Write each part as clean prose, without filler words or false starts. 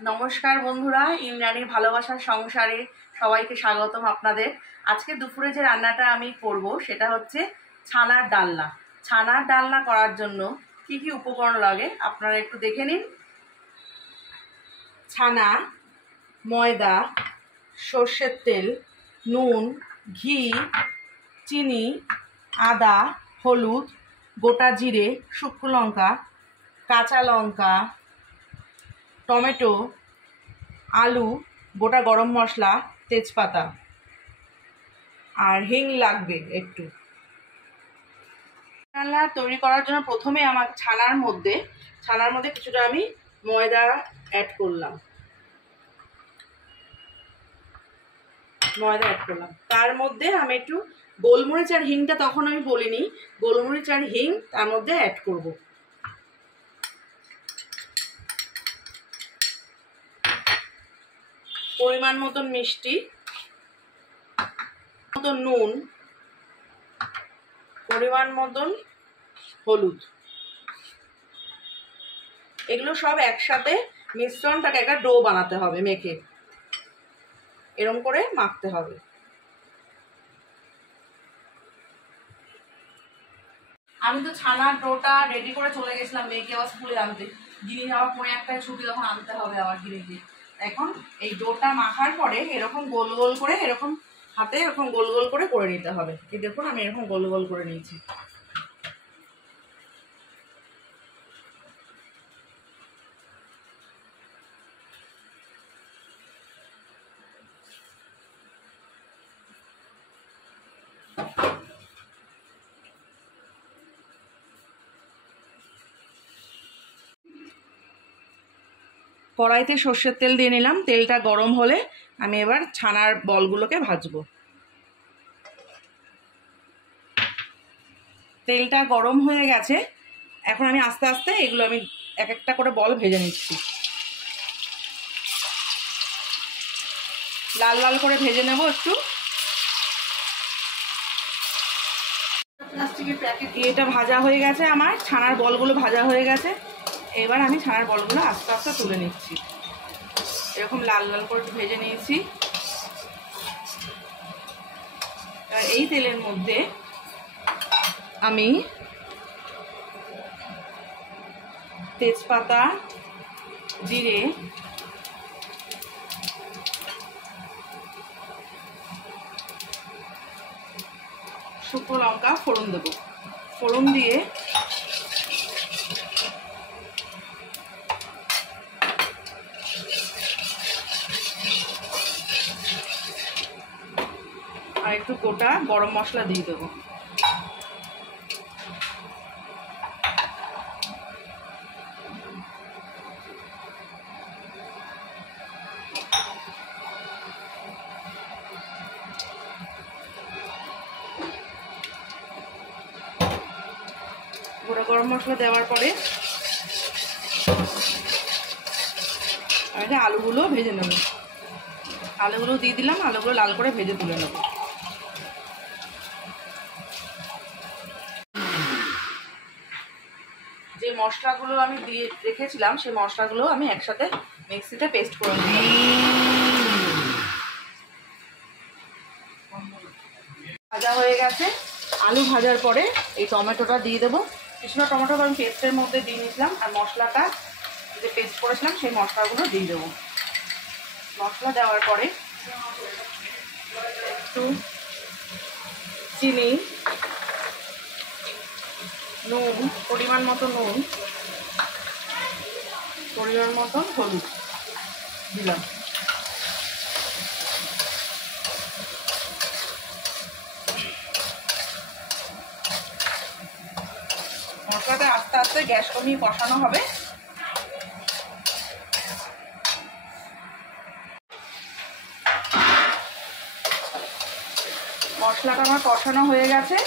নমস্কার বন্ধুরা, ইন্দ্রাণীর ভালোবাসার সংসারে সবাইকে স্বাগতম আপনাদের। আজকে দুপুরে যে রান্নাটা আমি করব সেটা হচ্ছে ছানার ডালনা। ছানার ডালনা করার জন্য কি কি উপকরণ লাগে আপনারা একটু দেখে নিন। ছানা, ময়দা, সর্ষের তেল, নুন, ঘি, চিনি, আদা, হলুদ, গোটা জিরে, শুকনো লঙ্কা, কাঁচা লঙ্কা, টমেটো, আলু, গোটা গরম মশলা, তেজপাতা আর হিং লাগবে একটু। রান্না তৈরি করার জন্য প্রথমে আমার ছানার মধ্যে কিছুটা আমি ময়দা অ্যাড করলাম। তার মধ্যে আমি একটু গোলমরিচ আর হিংটা তখন আমি বলিনি, গোলমরিচ আর হিং তার মধ্যে অ্যাড করব। পরিমাণ মতন মিষ্টি, মতন নুন, পরিমাণ মতন হলুদ, এগুলো সব একসাথে মিশ্রণটাকে একটা ডো বানাতে হবে। মেখে এরকম করে মাখতে হবে। আমি তো ছানার ডোটা রেডি করে চলে গেছিলাম মেয়েকে আবার স্কুলে আনতে। গিনি আবার পরে একটাই ছুটি, তখন আনতে হবে আবার গিনিকে। এখন এই ডোটা মাখার পরে এরকম গোল গোল করে, এরকম হাতে এরকম গোল গোল করে নিতে হবে। এই দেখুন আমি এরকম গোল গোল করে নিয়েছি। কড়াইতে সর্ষের তেল দিয়ে নিলাম। তেলটা গরম হলে আমি এবার ছানার বলগুলোকে ভাজবো। তেলটা গরম হয়ে গেছে, এখন আমি আস্তে আস্তে এগুলো আমি এক একটা করে বল ভেজে নিচ্ছি। লাল লাল করে ভেজে নেব একটু। এটা ভাজা হয়ে গেছে, আমার ছানার বলগুলো ভাজা হয়ে গেছে। এবার আমি ছানার বলগুলো আস্তে আস্তে তুলে নিচ্ছি। এরকম লাল লাল করে ভেজে নিয়েছি। এবার এই তেলের মধ্যে আমি তেজপাতা, জিরে, শুকনো লঙ্কা ফোড়ন দেবো। ফোড়ন দিয়ে আর একটু গোটা গরম মশলা দিয়ে দেবো। গোটা গরম মশলা দেওয়ার পরে আমি আলুগুলো ভেজে নেব। আলুগুলো দিয়ে দিলাম, আলুগুলো লাল করে ভেজে তুলে নেব। যে মশলাগুলো আমি দিয়ে রেখেছিলাম সেই মশলাগুলো আমি একসাথে মিক্সিতে পেস্ট করে নেব। ভাজা হয়ে গেছে। আলু ভাজার পরে এই টমেটোটা দিয়ে দেবো। কৃষ্ণ টমেটো আমি পেস্টের মধ্যে দিয়ে নিয়েছিলাম, আর মশলাটা যে পেস্ট করেছিলাম সেই মশলাগুলো দিয়ে দেবো। মশলা দেওয়ার পরে একটু চিনি, নুন, পরিমাণ মতো নুন, পরিমাণ মতো হলুদ দিলাম। মশলাটা আস্তে আস্তে গ্যাস কমিয়ে কষানো হবে। মশলাটা আমার কষানো হয়ে গেছে।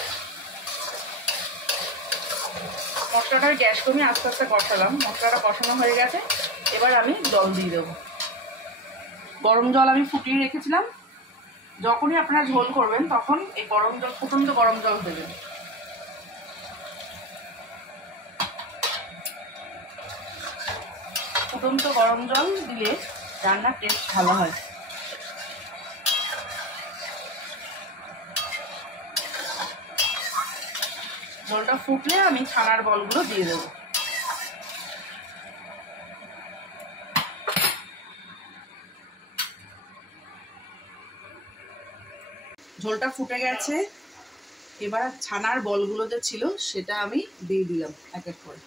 মশলাটার গ্যাস কমিয়ে আস্তে আস্তে কষালাম। মশলাটা কষানো হয়ে গেছে। এবার আমি জল দিয়ে দেবো। গরম জল আমি ফুটিয়ে রেখেছিলাম। যখনই আপনারা ঝোল করবেন তখন এই গরম জল, ফুটন্ত গরম জল দেবেন। ফুটন্ত গরম জল দিলে রান্নার টেস্ট ভালো হয়। জলটা ফুটলে আমি ছানার বলগুলো দিয়ে দেবো। ঝোলটা ফুটে গেছে, এবার ছানার বলগুলো যে ছিল সেটা আমি দিয়ে দিলাম এক এক করে।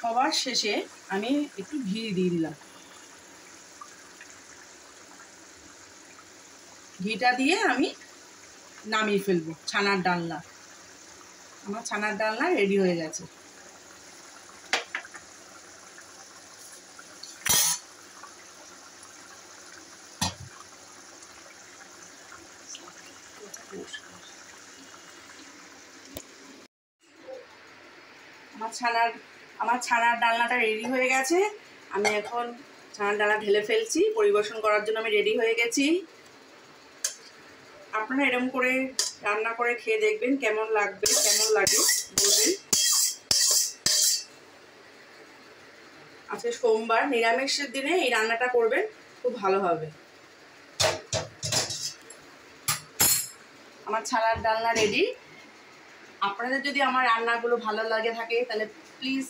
সবার শেষে আমি একটু ঘি দিয়ে দিলাম। ঘিটা দিয়ে আমি নামিয়ে ফেলবো ছানার ডালনা। আমার ছানার ডালনা রেডি হয়ে গেছে। আমার ছানার ডালনাটা রেডি হয়ে গেছে। আমি এখন ছানার ডালনা ঢেলে ফেলছি, পরিবেশন করার জন্য আমি রেডি হয়ে গেছি। আপনারা এরকম করে রান্না করে খেয়ে দেখবেন কেমন লাগে বলবেন। আজকে সোমবার, নিরামিষের দিনে এই রান্নাটা করবেন, খুব ভালো হবে। আমার ছানার ডালনা রেডি। আপনাদের যদি আমার রান্নাগুলো ভালো লাগে থাকে তাহলে প্লিজ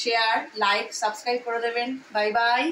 শেয়ার, লাইক, সাবস্ক্রাইব করে দেবেন। Bye bye.